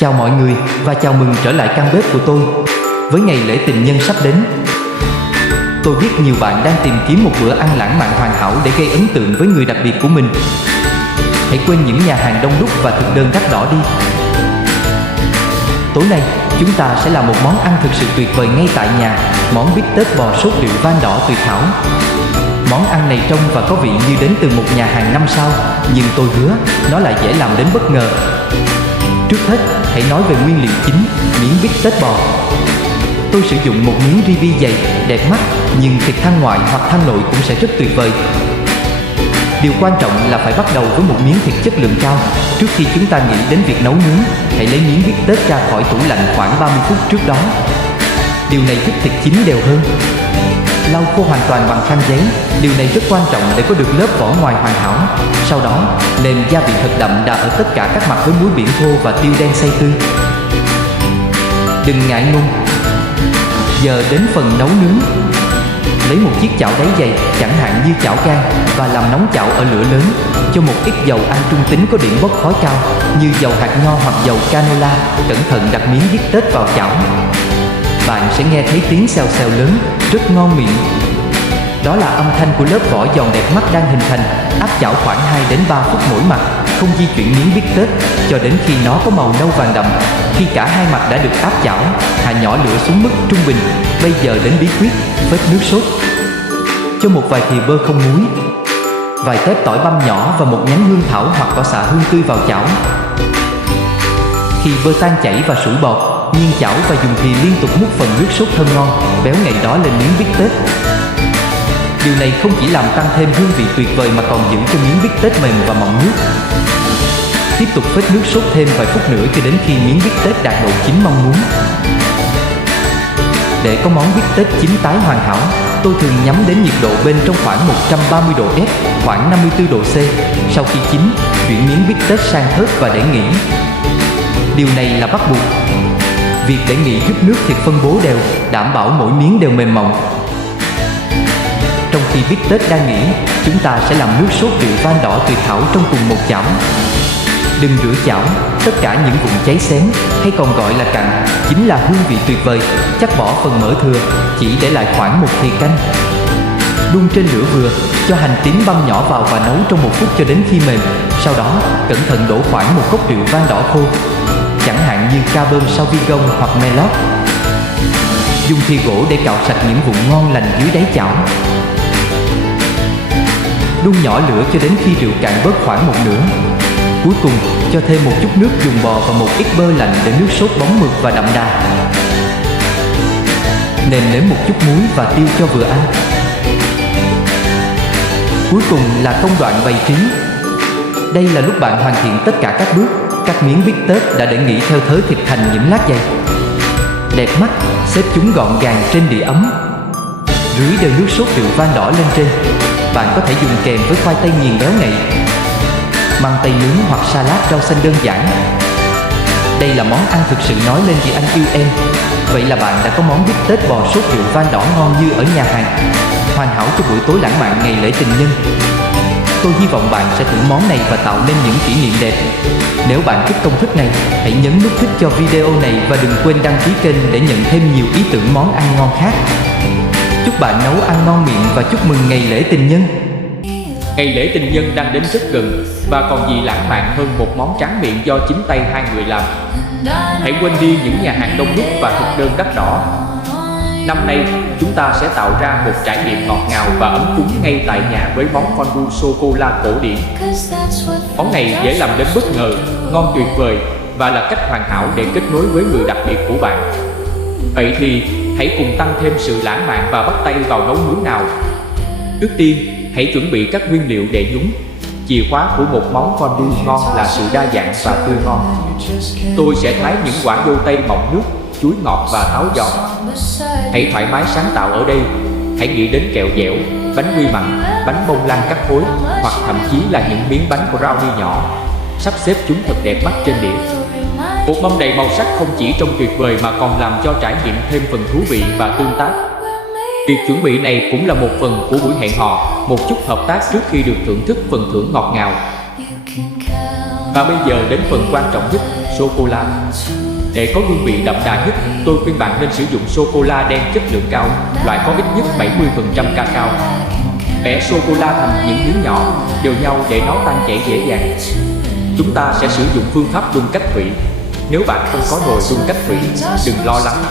Chào mọi người và chào mừng trở lại căn bếp của tôi. Với ngày lễ tình nhân sắp đến, tôi biết nhiều bạn đang tìm kiếm một bữa ăn lãng mạn hoàn hảo để gây ấn tượng với người đặc biệt của mình. Hãy quên những nhà hàng đông đúc và thực đơn đắt đỏ đi. Tối nay, chúng ta sẽ làm một món ăn thực sự tuyệt vời ngay tại nhà, món bít tết bò sốt rượu vang đỏ tuyệt hảo. Món ăn này trông và có vị như đến từ một nhà hàng 5 sao, nhưng tôi hứa, nó lại dễ làm đến bất ngờ. Trước hết, hãy nói về nguyên liệu chính, miếng bít tết bò. Tôi sử dụng một miếng ribi dày, đẹp mắt, nhưng thịt thăn ngoại hoặc thăn nội cũng sẽ rất tuyệt vời. Điều quan trọng là phải bắt đầu với một miếng thịt chất lượng cao. Trước khi chúng ta nghĩ đến việc nấu nướng, hãy lấy miếng bít tết ra khỏi tủ lạnh khoảng 30 phút trước đó. Điều này giúp thịt chín đều hơn. Lau khô hoàn toàn bằng khăn giấy, điều này rất quan trọng để có được lớp vỏ ngoài hoàn hảo. Sau đó, nêm gia vị thật đậm đà ở tất cả các mặt với muối biển thô và tiêu đen xay tươi. Đừng ngại ngùng. Giờ đến phần nấu nướng. Lấy một chiếc chảo đáy dày, chẳng hạn như chảo gang, và làm nóng chảo ở lửa lớn. Cho một ít dầu ăn trung tính có điểm bốc khói cao, như dầu hạt nho hoặc dầu canola. Cẩn thận đặt miếng bít tết vào chảo. Bạn sẽ nghe thấy tiếng xèo xèo lớn, rất ngon miệng. Đó là âm thanh của lớp vỏ giòn đẹp mắt đang hình thành. Áp chảo khoảng 2 đến 3 phút mỗi mặt, không di chuyển miếng bít tết, cho đến khi nó có màu nâu vàng đậm. Khi cả hai mặt đã được áp chảo, hạ nhỏ lửa xuống mức trung bình. Bây giờ đến bí quyết, phết nước sốt. Cho một vài thìa bơ không muối, vài tép tỏi băm nhỏ và một nhánh hương thảo hoặc cỏ xạ hương tươi vào chảo. Khi bơ tan chảy và sủi bọt, nghiêng chảo và dùng thìa liên tục múc phần nước sốt thơm ngon, béo ngậy đó lên miếng bít tết. Điều này không chỉ làm tăng thêm hương vị tuyệt vời mà còn giữ cho miếng bít tết mềm và mọng nước. Tiếp tục phết nước sốt thêm vài phút nữa cho đến khi miếng bít tết đạt độ chín mong muốn. Để có món bít tết chín tái hoàn hảo, tôi thường nhắm đến nhiệt độ bên trong khoảng 130 độ F, khoảng 54 độ C. Sau khi chín, chuyển miếng bít tết sang hớt và để nghỉ. Điều này là bắt buộc. Việc để nghỉ giúp nước thịt phân bố đều, đảm bảo mỗi miếng đều mềm mọng. Trong khi bít tết đang nghỉ, chúng ta sẽ làm nước sốt rượu vang đỏ tuyệt hảo trong cùng một chảo. Đừng rửa chảo, tất cả những vụn cháy xém, hay còn gọi là cặn, chính là hương vị tuyệt vời. Chắc bỏ phần mỡ thừa, chỉ để lại khoảng một thìa canh. Đun trên lửa vừa, cho hành tím băm nhỏ vào và nấu trong 1 phút cho đến khi mềm. Sau đó, cẩn thận đổ khoảng một cốc rượu vang đỏ khô, chẳng hạn như Cabernet Sauvignon hoặc Merlot. Dùng thìa gỗ để cạo sạch những vụn ngon lành dưới đáy chảo. Đun nhỏ lửa cho đến khi rượu cạn bớt khoảng một nửa. Cuối cùng, cho thêm một chút nước dùng bò và một ít bơ lạnh để nước sốt bóng mượt và đậm đà. Nêm nếm một chút muối và tiêu cho vừa ăn. Cuối cùng là công đoạn bày trí. Đây là lúc bạn hoàn thiện tất cả các bước. Cắt miếng bít tết đã để nghỉ theo thớ thịt thành những lát dày. Đẹp mắt, xếp chúng gọn gàng trên đĩa ấm. Rưới đều nước sốt rượu vang đỏ lên trên. Bạn có thể dùng kèm với khoai tây nghiền béo ngậy, măng tây nướng hoặc salad rau xanh đơn giản. Đây là món ăn thực sự nói lên vì anh yêu em. Vậy là bạn đã có món bít tết bò sốt rượu vang đỏ ngon như ở nhà hàng, hoàn hảo cho buổi tối lãng mạn ngày lễ tình nhân. Tôi hy vọng bạn sẽ thử món này và tạo nên những kỷ niệm đẹp. Nếu bạn thích công thức này, hãy nhấn nút thích cho video này và đừng quên đăng ký kênh để nhận thêm nhiều ý tưởng món ăn ngon khác. Chúc bạn nấu ăn ngon miệng và chúc mừng ngày lễ tình nhân. Ngày lễ tình nhân đang đến rất gần, và còn gì lãng mạn hơn một món tráng miệng do chính tay hai người làm. Hãy quên đi những nhà hàng đông đúc và thực đơn đắt đỏ. Năm nay, chúng ta sẽ tạo ra một trải nghiệm ngọt ngào và ấm cúng ngay tại nhà với món fondue sô-cô-la cổ điển. Món này dễ làm đến bất ngờ, ngon tuyệt vời và là cách hoàn hảo để kết nối với người đặc biệt của bạn. Vậy thì, hãy cùng tăng thêm sự lãng mạn và bắt tay vào nấu nướng nào. Trước tiên, hãy chuẩn bị các nguyên liệu để nhúng. Chìa khóa của một món fondue ngon là sự đa dạng và tươi ngon. Tôi sẽ thái những quả dâu tây mọng nước, chuối ngọt và táo giòn. Hãy thoải mái sáng tạo ở đây. Hãy nghĩ đến kẹo dẻo, bánh quy mặn, bánh bông lan cắt khối, hoặc thậm chí là những miếng bánh brownie nhỏ. Sắp xếp chúng thật đẹp mắt trên đĩa. Một mâm đầy màu sắc không chỉ trông tuyệt vời mà còn làm cho trải nghiệm thêm phần thú vị và tương tác. Việc chuẩn bị này cũng là một phần của buổi hẹn hò, một chút hợp tác trước khi được thưởng thức phần thưởng ngọt ngào. Và bây giờ đến phần quan trọng nhất, sô-cô-la. Để có hương vị đậm đà nhất, tôi khuyên bạn nên sử dụng sô-cô-la đen chất lượng cao, loại có ít nhất 70% cacao. Bẻ sô-cô-la thành những miếng nhỏ, đều nhau để nó tan chảy dễ dàng. Chúng ta sẽ sử dụng phương pháp đun cách thủy. Nếu bạn không có nồi đun cách thủy, đừng lo lắng.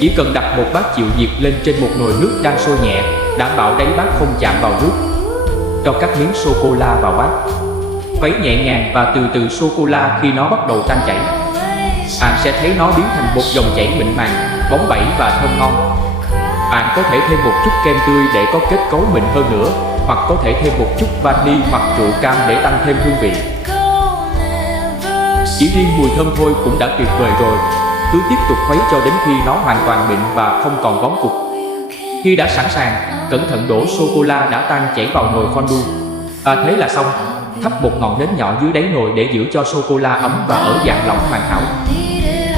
Chỉ cần đặt một bát chịu nhiệt lên trên một nồi nước đang sôi nhẹ, đảm bảo đáy bát không chạm vào nước. Cho các miếng sô-cô-la vào bát. Khuấy nhẹ nhàng và từ từ sô-cô-la khi nó bắt đầu tan chảy. Bạn sẽ thấy nó biến thành một dòng chảy mịn màng, bóng bẩy và thơm ngon. Bạn có thể thêm một chút kem tươi để có kết cấu mịn hơn nữa, hoặc có thể thêm một chút vani hoặc rượu cam để tăng thêm hương vị. Chỉ riêng mùi thơm thôi cũng đã tuyệt vời rồi. Cứ tiếp tục khuấy cho đến khi nó hoàn toàn mịn và không còn vón cục. Khi đã sẵn sàng, cẩn thận đổ sô-cô-la đã tan chảy vào nồi fondue. Và thế là xong. Thắp một ngọn nến nhỏ dưới đáy nồi để giữ cho sô-cô-la ấm và ở dạng lỏng hoàn hảo.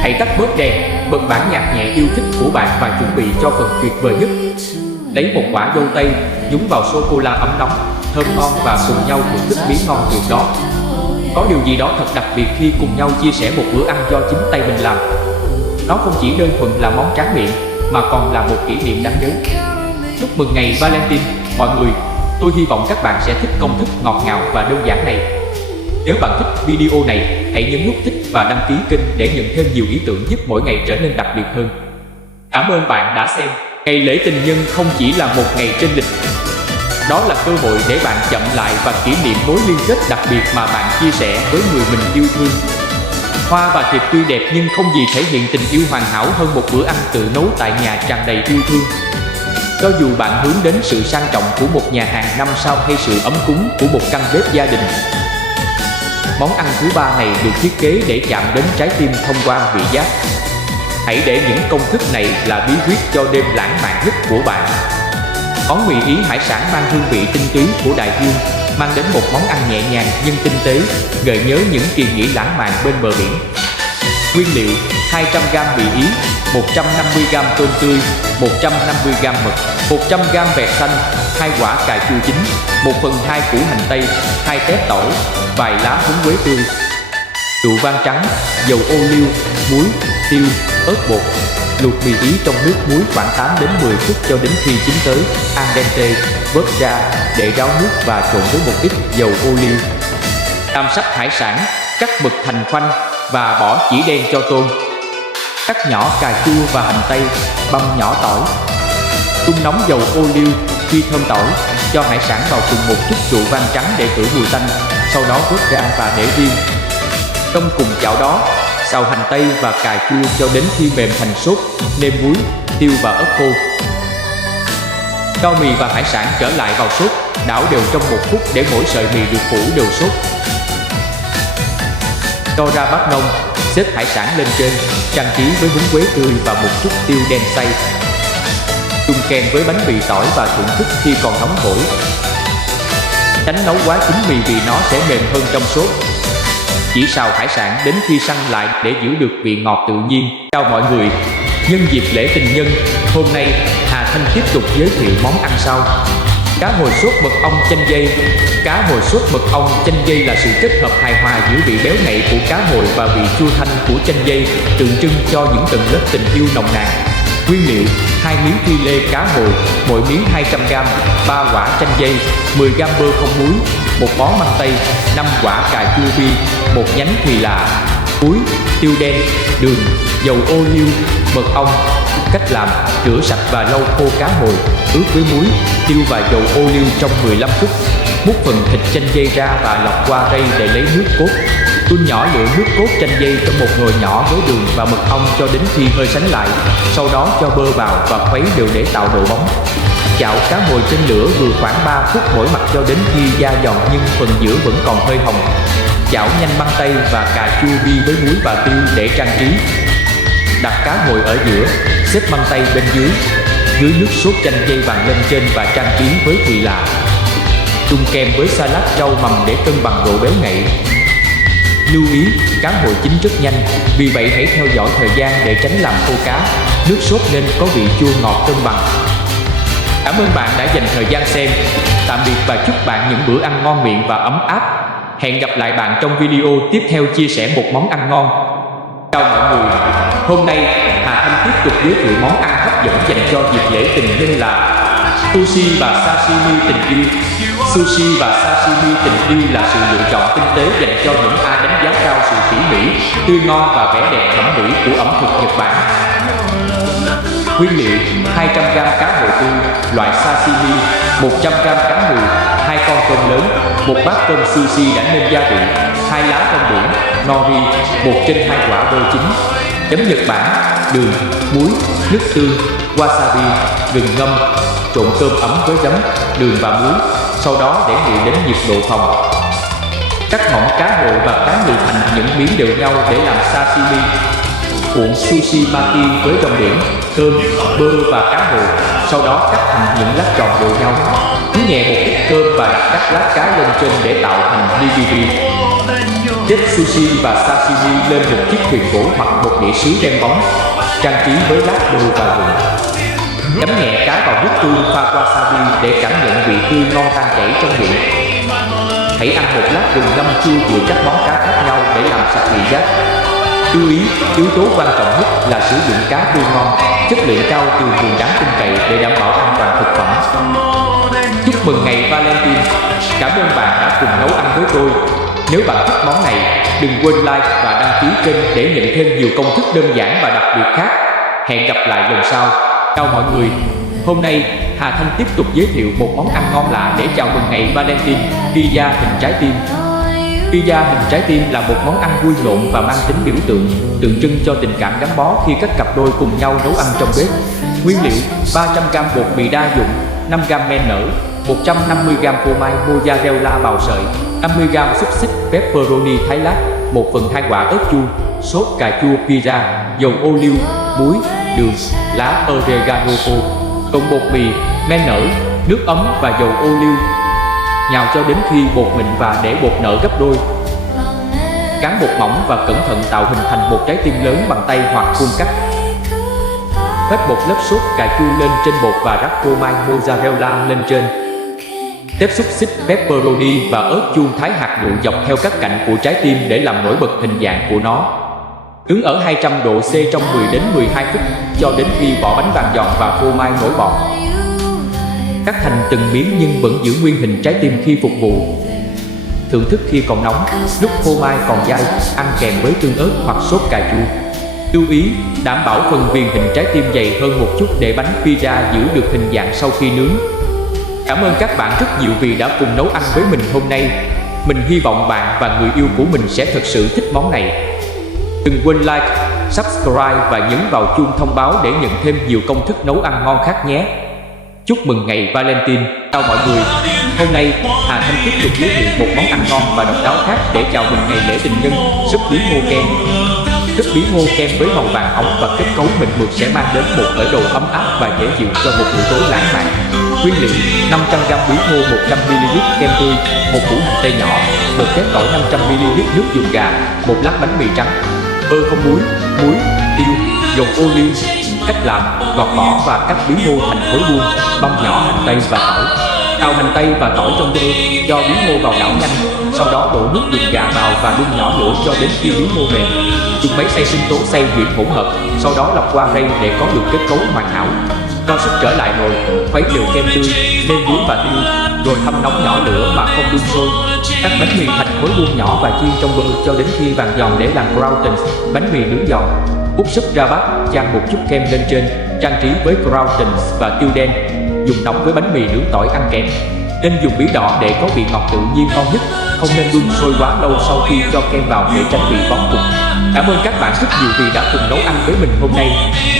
Hãy tắt bớt đèn, bật bản nhạc nhẹ yêu thích của bạn và chuẩn bị cho phần tuyệt vời nhất. Lấy một quả dâu tây, nhúng vào sô-cô-la ấm nóng, thơm ngon và cùng nhau thưởng thức miếng ngon tuyệt đó. Có điều gì đó thật đặc biệt khi cùng nhau chia sẻ một bữa ăn do chính tay mình làm. Nó không chỉ đơn thuần là món tráng miệng, mà còn là một kỷ niệm đáng nhớ. Chúc mừng ngày Valentine, mọi người! Tôi hy vọng các bạn sẽ thích công thức ngọt ngào và đơn giản này. Nếu bạn thích video này, hãy nhấn nút thích và đăng ký kênh để nhận thêm nhiều ý tưởng giúp mỗi ngày trở nên đặc biệt hơn. Cảm ơn bạn đã xem. Ngày lễ tình nhân không chỉ là một ngày trên lịch. Đó là cơ hội để bạn chậm lại và kỷ niệm mối liên kết đặc biệt mà bạn chia sẻ với người mình yêu thương. Hoa và thiệp tươi đẹp nhưng không gì thể hiện tình yêu hoàn hảo hơn một bữa ăn tự nấu tại nhà tràn đầy yêu thương. Cho dù bạn hướng đến sự sang trọng của một nhà hàng 5 sao hay sự ấm cúng của một căn bếp gia đình. Món ăn thứ ba này được thiết kế để chạm đến trái tim thông qua vị giác. Hãy để những công thức này là bí quyết cho đêm lãng mạn nhất của bạn. Món mì Ý hải sản mang hương vị tinh túy của đại dương, mang đến một món ăn nhẹ nhàng nhưng tinh tế, gợi nhớ những kỳ nghỉ lãng mạn bên bờ biển. Nguyên liệu: 200g mì Ý, 150g tôm tươi, 150g mực, 100g vẹt xanh, 2 quả cà chua chín, 1/2 củ hành tây, 2 tép tỏi, vài lá húng quế tươi, rượu vang trắng, dầu ô liu, muối, tiêu, ớt bột. Luộc mì Ý trong nước muối khoảng 8 đến 10 phút cho đến khi chín tới, al dente, vớt ra, để ráo nước và trộn với một ít dầu ô liu. Tam sắc hải sản, cắt mực thành khoanh và bỏ chỉ đen cho tôm. Cắt nhỏ cà chua và hành tây, băm nhỏ tỏi. Đun nóng dầu ô liu, phi thơm tỏi, cho hải sản vào cùng một chút rượu vang trắng để khử mùi tanh, sau đó vớt ra và để riêng. Trong cùng chảo đó, xào hành tây và cà chua cho đến khi mềm thành sốt, nêm muối, tiêu và ớt khô. Cho mì và hải sản trở lại vào sốt, đảo đều trong 1 phút để mỗi sợi mì được phủ đều sốt. Cho ra bát nông, xếp hải sản lên trên, trang trí với húng quế tươi và một chút tiêu đen xay. Chung kèm với bánh mì tỏi và thưởng thức khi còn nóng hổi. Tránh nấu quá chín mì vì nó sẽ mềm hơn trong sốt. Chỉ xào hải sản đến khi săn lại để giữ được vị ngọt tự nhiên. Chào mọi người! Nhân dịp lễ tình nhân, hôm nay Hà Thanh tiếp tục giới thiệu món ăn sau. Cá hồi sốt mật ong chanh dây. Cá hồi sốt mật ong chanh dây là sự kết hợp hài hòa giữa vị béo ngậy của cá hồi và vị chua thanh của chanh dây, tượng trưng cho những tầng lớp tình yêu nồng nàn. Nguyên liệu: 2 miếng phi lê cá hồi, mỗi miếng 200g, 3 quả chanh dây, 10g bơ không muối, 1 bó măng tây, 5 quả cà chua bi, 1 nhánh thì là, muối, tiêu đen, đường, dầu ô liu, mật ong. Cách làm: rửa sạch và lau khô cá hồi, ướp với muối, tiêu và dầu ô liu trong 15 phút. Múc phần thịt chanh dây ra và lọc qua rây để lấy nước cốt. Đun nhỏ lửa nước cốt chanh dây trong một nồi nhỏ với đường và mật ong cho đến khi hơi sánh lại. Sau đó cho bơ vào và khuấy đều để tạo độ bóng. Chảo cá hồi trên lửa vừa khoảng 3 phút mỗi mặt cho đến khi da giòn nhưng phần giữa vẫn còn hơi hồng. Chảo nhanh măng tây và cà chua bi với muối và tiêu để trang trí. Đặt cá hồi ở giữa, xếp măng tây bên dưới. Dưới nước sốt chanh dây vàng lên trên và trang trí với thì là. Chung kèm với salad rau mầm để cân bằng độ béo ngậy. Lưu ý, cá hồi chín rất nhanh, vì vậy hãy theo dõi thời gian để tránh làm khô cá. Nước sốt nên có vị chua ngọt cân bằng. Cảm ơn bạn đã dành thời gian xem. Tạm biệt và chúc bạn những bữa ăn ngon miệng và ấm áp. Hẹn gặp lại bạn trong video tiếp theo chia sẻ một món ăn ngon. Chào mọi người, hôm nay Hà Thanh tiếp tục giới thiệu món ăn hấp dẫn dành cho dịp lễ tình nhân là sushi và sashimi tình yêu. Sushi và sashimi tình yêu là sự lựa chọn tinh tế dành cho những ai đánh giá cao sự tỉ mỉ, tươi ngon và vẻ đẹp thẩm mỹ của ẩm thực Nhật Bản. Nguyên liệu: 200g cá hồi tươi loại sashimi, 100g cá ngừ, 2 con tôm lớn, một bát cơm sushi đã nêm gia vị, 2 lá rong biển, nori, 1/2 quả bơ chín. Chấm Nhật Bản: đường, muối, nước tương, wasabi, gừng ngâm, trộn cơm ấm với giấm, đường và muối, sau đó để nguội đến nhiệt độ phòng. Cắt mỏng cá hồi và cá ngừ thành những miếng đều nhau để làm sashimi. Cuộn sushi maki với rong biển, cơm, bơ và cá hồi, sau đó cắt thành những lát tròn đều nhau. Cuốn nhẹ một ít cơm và đặt các lát cá lên trên để tạo thành nigiri. Chất sushi và sashimi lên một chiếc thuyền gỗ hoặc một đĩa sứ đen bóng, trang trí với lát bơ và gừng. Chấm nhẹ cá vào nước tương pha wasabi để cảm nhận vị tươi ngon tan chảy trong miệng. Hãy ăn một lát gừng ngâm chua vừa các món cá khác nhau để làm sạch vị giác. Lưu ý, yếu tố quan trọng nhất là sử dụng cá tươi ngon, chất lượng cao từ nguồn đáng tin cậy để đảm bảo an toàn thực phẩm. Chúc mừng ngày Valentine! Cảm ơn bạn đã cùng nấu ăn với tôi. Nếu bạn thích món này, đừng quên like và đăng ký kênh để nhận thêm nhiều công thức đơn giản và đặc biệt khác. Hẹn gặp lại lần sau. Chào mọi người! Hôm nay, Hà Thanh tiếp tục giới thiệu một món ăn ngon lạ để chào mừng ngày Valentine, pizza hình trái tim. Pizza hình trái tim là một món ăn vui nhộn và mang tính biểu tượng, tượng trưng cho tình cảm gắn bó khi các cặp đôi cùng nhau nấu ăn trong bếp. Nguyên liệu: 300g bột mì đa dụng, 5g men nở, 150g phô mai mozzarella bào sợi, 50g xúc xích pepperoni thái lát, 1/2 quả ớt chuông, sốt cà chua pizza, dầu ô liu, muối, đường, lá oregano khô, trộn bột mì, men nở, nước ấm và dầu ô liu. Nhào cho đến khi bột mịn và để bột nở gấp đôi. Cán bột mỏng và cẩn thận tạo hình thành một trái tim lớn bằng tay hoặc khuôn cắt. Phết một lớp sốt cà chua lên trên bột và rắc phô mai mozzarella lên trên. Tiếp xúc xích pepperoni và ớt chuông thái hạt nhuộm dọc theo các cạnh của trái tim để làm nổi bật hình dạng của nó. Nướng ở 200 độ C trong 10 đến 12 phút cho đến khi vỏ bánh vàng giòn và phô mai nổi bọt. Cắt thành từng miếng nhưng vẫn giữ nguyên hình trái tim khi phục vụ. Thưởng thức khi còn nóng, lúc phô mai còn dai, ăn kèm với tương ớt hoặc sốt cà chua. Lưu ý, đảm bảo phần viền hình trái tim dày hơn một chút để bánh pizza giữ được hình dạng sau khi nướng. Cảm ơn các bạn rất nhiều vì đã cùng nấu ăn với mình hôm nay. Mình hy vọng bạn và người yêu của mình sẽ thật sự thích món này. Đừng quên like, subscribe và nhấn vào chuông thông báo để nhận thêm nhiều công thức nấu ăn ngon khác nhé. Chúc mừng ngày Valentine! Chào mọi người! Hôm nay, Hà Thanh tiếp tục giới thiệu một món ăn ngon và độc đáo khác để chào mừng ngày lễ tình nhân, súp bí ngô kem. Súp bí ngô kem với màu vàng óng và kết cấu mịn mượt sẽ mang đến một khởi đầu ấm áp và dễ chịu cho một buổi tối lãng mạn. Nguyên liệu: 500g bí ngô, 100ml kem tươi, một củ hành tây nhỏ, một tép tỏi, 500ml nước dùng gà, một lát bánh mì trắng, bơ không muối, muối, tiêu, dầu ô liu. Cách làm: gọt vỏ và cắt bí ngô thành khối vuông, băm nhỏ hành tây và tỏi. Cào hành tây và tỏi trong bơ, cho bí ngô vào đảo nhanh, sau đó đổ nước dùng gà vào và đun nhỏ lửa cho đến khi bí ngô mềm. Dùng máy xay sinh tố xay nhuyễn hỗn hợp, sau đó lọc qua rây để có được kết cấu hoàn hảo. Cho súp trở lại nồi, khuấy đều kem tươi, nêm muối và tiêu, rồi hâm nóng nhỏ lửa mà không đun sôi. Cắt bánh mì thành khối vuông nhỏ và chiên trong bơ cho đến khi vàng giòn để làm croutons, bánh mì nướng giòn. Úp súp ra bát, chan một chút kem lên trên, trang trí với croutons và tiêu đen. Dùng nóng với bánh mì nướng tỏi ăn kèm. Nên dùng bí đỏ để có vị ngọt tự nhiên ngon nhất, không nên đun sôi quá lâu sau khi cho kem vào để tránh bị vón cục. Cảm ơn các bạn rất nhiều vì đã cùng nấu ăn với mình hôm nay.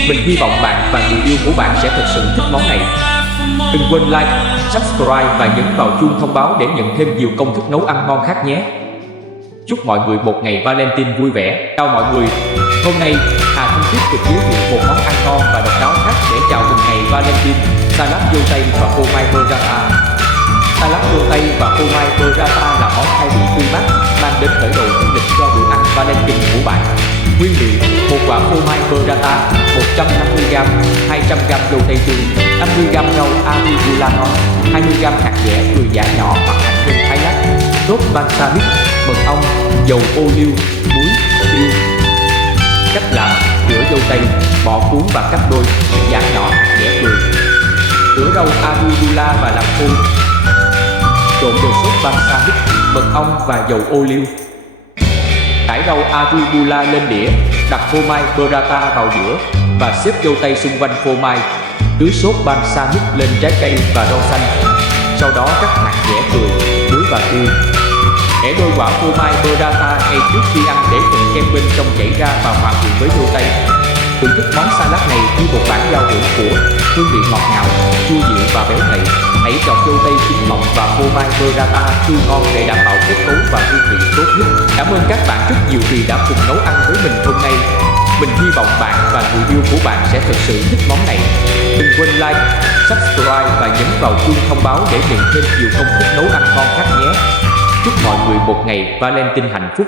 Mình hy vọng bạn và người yêu của bạn sẽ thật sự thích món này. Đừng quên like, subscribe và nhấn vào chuông thông báo để nhận thêm nhiều công thức nấu ăn ngon khác nhé. Chúc mọi người một ngày Valentine vui vẻ. Chào mọi người! Hôm nay, Hà Thanh tiếp tục giới thiệu một món ăn ngon và độc đáo khác để chào mừng ngày Valentine: salad dâu tây và phô mai burrata. Salad dâu tây và phô mai burrata là món khai vị tươi mát, mang đến khởi đầu thanh lịch cho bữa ăn Valentine của bạn. Nguyên liệu: một quả phô mai burrata, 150g, 200g dâu tây tươi, 50g rau arugula non, 20g hạt dẻ vừa giã nhỏ hoặc hạt nhân thái lát, sốt balsamic, mật ong, dầu ô liu, muối, tiêu. Cách làm: rửa dâu tây, bỏ cuống và cắt đôi, giã nhỏ hạt dẻ cười. Rửa rau arugula và làm khô. Trộn đều sốt balsamic, mật ong và dầu ô liu. Trải rau arugula lên đĩa, đặt phô mai burrata vào giữa và xếp dâu tây xung quanh phô mai. Tưới sốt balsamic lên trái cây và rau xanh. Sau đó cắt hạt dẻ cười, muối và tiêu. Bẻ đôi quả phô mai burrata ngay trước khi ăn để phần kem bên trong chảy ra và hòa quyện với dâu tây. Thưởng thức món salad này như một bản giao hưởng của hương vị ngọt ngào, chua dịu và béo ngậy. Hãy chọn dâu tây chín mọng và phô mai burrata tươi ngon để đảm bảo kết cấu và hương vị tốt nhất. Cảm ơn các bạn rất nhiều vì đã cùng nấu ăn với mình hôm nay. Mình hy vọng bạn và người yêu của bạn sẽ thực sự thích món này. Đừng quên like, subscribe và nhấn vào chuông thông báo để nhận thêm nhiều công thức nấu ăn ngon khác nhé. Chúc mọi người một ngày Valentine hạnh phúc.